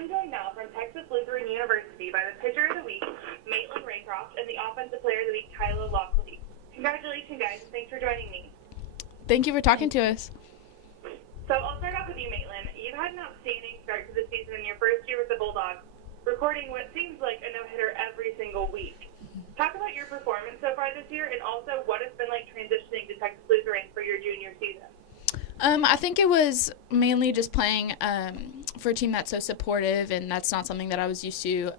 I'm joined now from Texas Lutheran University by the pitcher of the week, Maitlin Raycroft, and the offensive player of the week, Kyla Lockley. Congratulations, guys. Thanks for joining me. Thank you for talking to us. So I'll start off with you, Maitlin. You've had an outstanding start to the season in your first year with the Bulldogs, recording what seems like a no-hitter every single week. Talk about your performance so far this year, and also what it's been like transitioning to Texas Lutheran for your junior season. I think it was mainly just playing for a team that's so supportive, and that's not something that I was used to.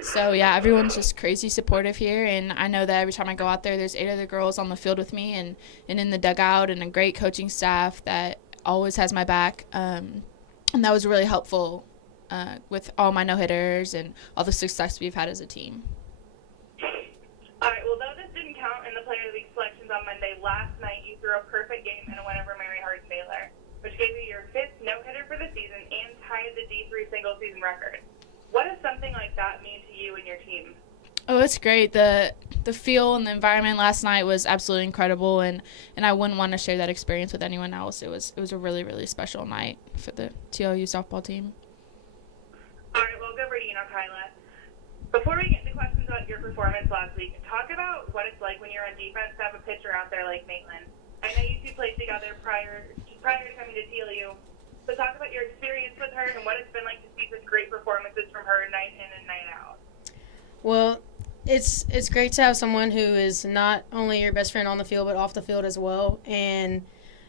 So, yeah, everyone's just crazy supportive here, and I know that every time I go out there, there's 8 other girls on the field with me and in the dugout, and a great coaching staff that always has my back. And that was really helpful with all my no-hitters and all the success we've had as a team. All right, well, though this didn't count in the Player of the Week selections on Monday, last night you threw a perfect game and a win over Mary Hardin-Baylor, which gave you your 5th no-hitter for the season and tied the D3 single-season record. What does something like that mean to you and your team? Oh, it's great. The feel and the environment last night was absolutely incredible, and I wouldn't want to share that experience with anyone else. It was a really, really special night for the TLU softball team. All right, well, go over to you now, Kyla. Before we get into questions about your performance last week, talk about what it's like when you're on defense to have a pitcher out there like Maitlin. I know you two played together prior to coming to TLU, so talk about your experience with her and what it's been like to see such great performances from her night in and night out. Well, it's great to have someone who is not only your best friend on the field but off the field as well. And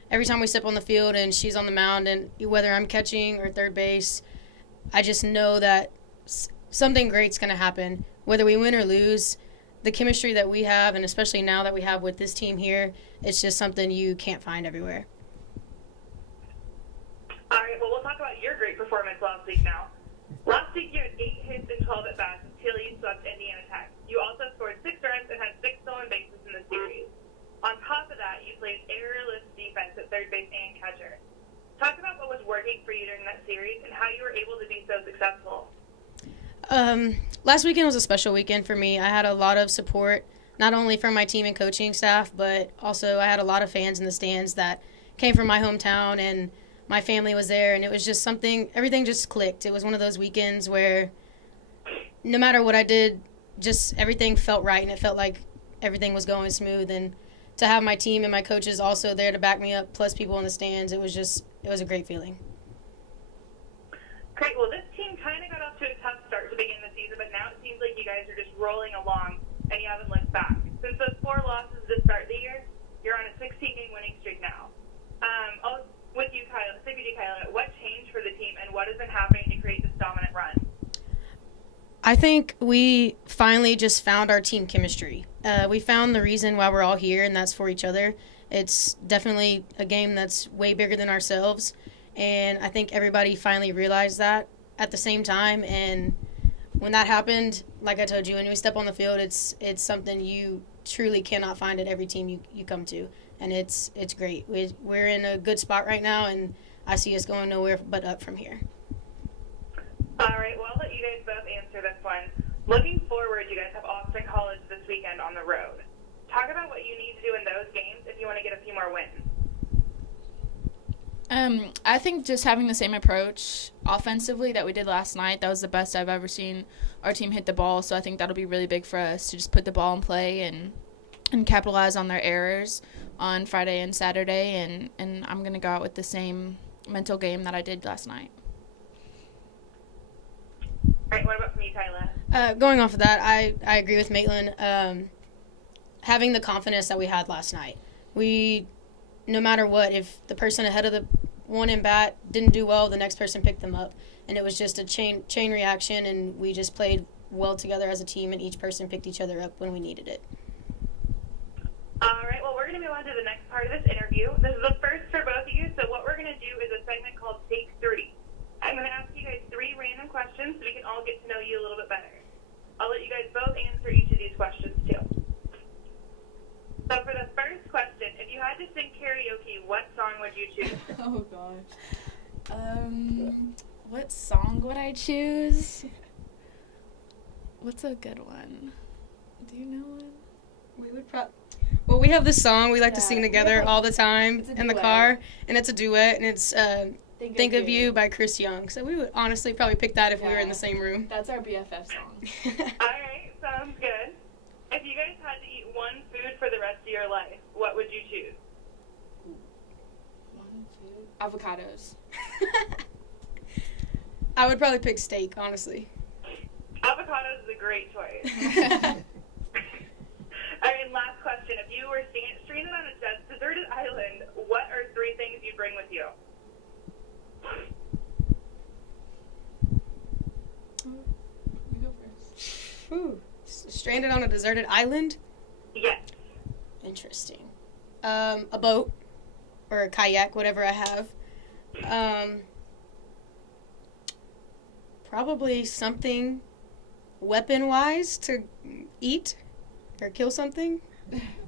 every time we step on the field and she's on the mound, and whether I'm catching or third base, I just know that something great's going to happen. Whether we win or lose, the chemistry that we have, and especially now that we have with this team here, it's just something you can't find everywhere. All right, well, we'll talk about your great performance last week now. Last week you had 8 hits and 12 at-bats until you swept Indiana Tech. You also scored 6 runs and had 6 stolen bases in the series. On top of that, you played errorless defense at third base and catcher. Talk about what was working for you during that series and how you were able to be so successful. Last weekend was a special weekend for me. I had a lot of support, not only from my team and coaching staff, but also I had a lot of fans in the stands that came from my hometown, and my family was there, and it was just everything just clicked. It was one of those weekends where no matter what I did, just everything felt right, and it felt like everything was going smooth. And to have my team and my coaches also there to back me up, plus people in the stands, it was a great feeling. Great. Well, this team kind of got off to a tough start to begin the season, but now it seems like you guys are just rolling along, and you haven't looked back. Since those 4 losses to start the year, you're on a 16-game winning streak now. With you, Kyla, what changed for the team, and what has been happening to create this dominant run? I think we finally just found our team chemistry. We found the reason why we're all here, and that's for each other. It's definitely a game that's way bigger than ourselves, and I think everybody finally realized that at the same time. And when that happened, like I told you, when we step on the field, it's something you truly cannot find at every team you come to, and it's great. We're in a good spot right now, and I see us going nowhere but up from here. All right, well, I'll let you guys both answer this one. Looking forward, you guys have Austin College this weekend on the road. Talk about what you need to do in those games if you want to get a few more wins. I think just having the same approach offensively that we did last night, that was the best I've ever seen our team hit the ball. So I think that'll be really big for us to just put the ball in play and capitalize on their errors on Friday and Saturday. And I'm going to go out with the same mental game that I did last night. All right, what about from you, Kyla? Going off of that, I agree with Maitlin. Having the confidence that we had last night. No matter what, if the person ahead of the one in bat didn't do well, the next person picked them up. And it was just a chain reaction, and we just played well together as a team, and each person picked each other up when we needed it. All right, well, we're going to move on to the next part of this interview. This is the first for both of you, so what we're going to do is a segment called Take 3. I'm going to ask you guys 3 random questions so we can all get to know you a little bit better. I'll let you guys both answer each of these questions, too. So for the first question, if you had to sing karaoke, what song would you choose? Oh, gosh. What song would I choose? What's a good one? Do you know one? We have this song we like to sing together all the time in the car, and it's a duet, and it's Think of You by Chris Young. So we would honestly probably pick that if we were in the same room. That's our BFF song. All right, sounds good. If you guys had to eat one food for the rest of your life, what would you choose? One food? Avocados. I would probably pick steak, honestly. Avocados is a great choice. All right, and last question. If you were stranded on a deserted island, what are 3 things you'd bring with you? You go first. Ooh. Stranded on a deserted island? Yes. Interesting. A boat or a kayak, whatever I have. Probably something weapon-wise to eat or kill something.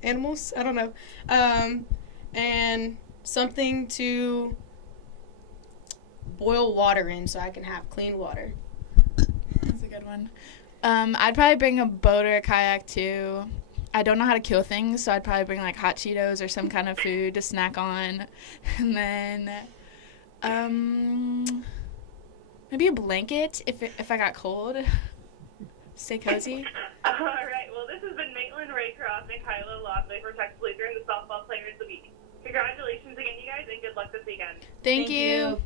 Animals? I don't know. And something to boil water in so I can have clean water. That's a good one. I'd probably bring a boat or a kayak too. I don't know how to kill things, so I'd probably bring like hot Cheetos or some kind of food to snack on. And then maybe a blanket if I got cold. Stay cozy. All right. Well, this has been Maitlin Raycroft and Kyla Lockley for Texas Lutheran Softball Players of the Week. Congratulations again, you guys, and good luck this weekend. Thank you.